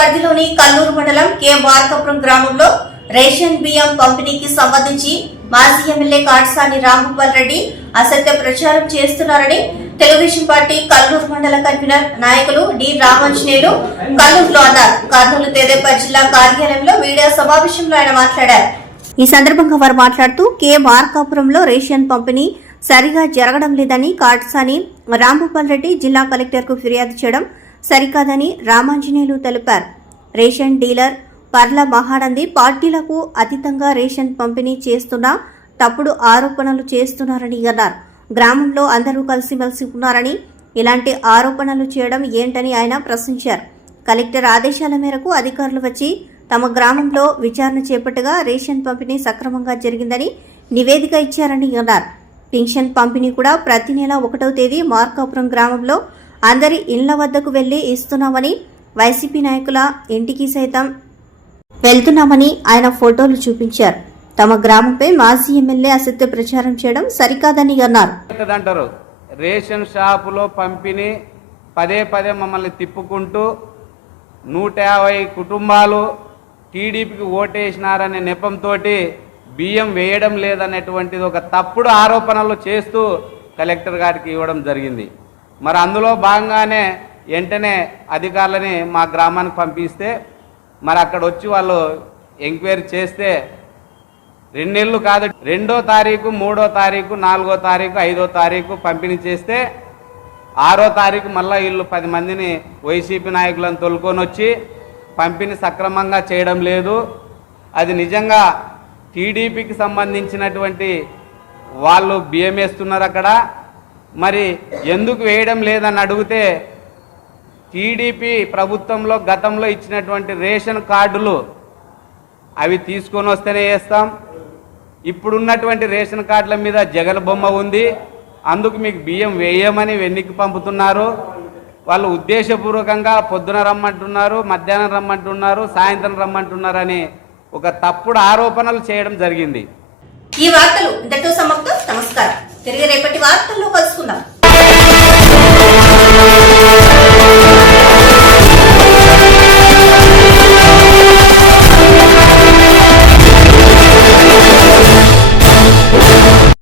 పరిధిలోని కల్లూరు మండలం కె. మార్కపురం గ్రామంలో రేషన్ బియ్యం పంపిణీకి సంబంధించి మాజీ ఎమ్మెల్యే కాటసాని రాంగోపాల్ రెడ్డి అసత్య ప్రచారం చేస్తున్నారని తెలుగుదేశం పార్టీ కల్లూరు మండల కన్వీనర్ నాయకులు డి. రామాంజనేయులు కల్లూరులో అన్నారు. కర్నూలు తెదేపా జిల్లా కార్యాలయంలో మీడియా సమావేశంలో ఆయన మాట్లాడారు. ఈ సందర్భంగా వారు మాట్లాడుతూ కే. మార్కాపురంలో రేషన్ పంపిణీ సరిగా జరగడం లేదని కాటసాని రాంభూపాల్ రెడ్డి జిల్లా కలెక్టర్కు ఫిర్యాదు చేయడం సరికాదని రామాంజనేయులు తెలిపారు. రేషన్ డీలర్ పర్ల మహానంది పార్టీలకు అతీతంగా రేషన్ పంపిణీ చేస్తున్నా తప్పుడు ఆరోపణలు చేస్తున్నారని అన్నారు. గ్రామంలో అందరూ కలిసిమెలిసి ఉన్నారని ఇలాంటి ఆరోపణలు చేయడం ఏంటని ఆయన ప్రశ్నించారు. కలెక్టర్ ఆదేశాల మేరకు అధికారులు వచ్చి తమ గ్రామంలో విచారణ చేపట్టగా రేషన్ పంపిణీ సక్రమంగా జరిగిందని నివేదిక ఇచ్చారని అన్నారు. పింఛన్ పంపిణీ కూడా ప్రతి నెల ఒకటవ తేదీ మార్కాపురం గ్రామంలో అందరి ఇళ్ళ వద్దకు వెళ్ళి ఇస్తున్నామని వైసీపీ నాయకుల ఇంటికి సైతం వెళ్తున్నామని ఆయన ఫోటోలు చూపించారు. తమ గ్రామంపై మాజీ ఎమ్మెల్యే అసత్య ప్రచారం చేయడం సరికాదని అన్నారు. అంటారు రేషన్ షాపులో పంపిణీ పదే పదే మమ్మల్ని తిప్పుకుంటూ నూట యాభై కుటుంబాలు టీడీపీకి ఓటేసినారనే నెపంతో బియ్యం వేయడం లేదనేటువంటిది ఒక తప్పుడు ఆరోపణలు చేస్తూ కలెక్టర్ గారికి ఇవ్వడం జరిగింది. మరి అందులో భాగంగానే వెంటనే అధికారులని మా గ్రామానికి పంపిస్తే మరి అక్కడ వచ్చి వాళ్ళు ఎంక్వైరీ చేస్తే రెండేళ్ళు కాదు రెండో తారీఖు మూడో తారీఖు నాలుగో తారీఖు ఐదో తారీఖు పంపిణీ చేస్తే ఆరో తారీఖు మళ్ళీ వీళ్ళు పది మందిని వైసీపీ నాయకులను తొలుకొని వచ్చి పంపిణీ సక్రమంగా చేయడం లేదు. అది నిజంగా టీడీపీకి సంబంధించినటువంటి వాళ్ళు బియ్యం వేస్తున్నారు అక్కడ. మరి ఎందుకు వేయడం లేదని అడిగితే టీడీపీ ప్రభుత్వంలో గతంలో ఇచ్చినటువంటి రేషన్ కార్డులు అవి తీసుకొని వస్తేనే వేస్తాం. ఇప్పుడున్నటువంటి రేషన్ కార్డుల మీద జగన్ బొమ్మ ఉంది. అందుకు మీకు బియ్యం వేయమని వెన్నికి పంపుతున్నారు. వాళ్ళు ఉద్దేశపూర్వకంగా పొద్దున రమ్మంటున్నారు మధ్యాహ్నం రమ్మంటున్నారు సాయంత్రం రమ్మంటున్నారని ఒక తప్పుడు ఆరోపణలు చేయడం జరిగింది. ఈ వార్తలు ఇంతటితో సమాప్తం. తిరిగి రేపటి వార్తల్లో కలుసుకుందాం.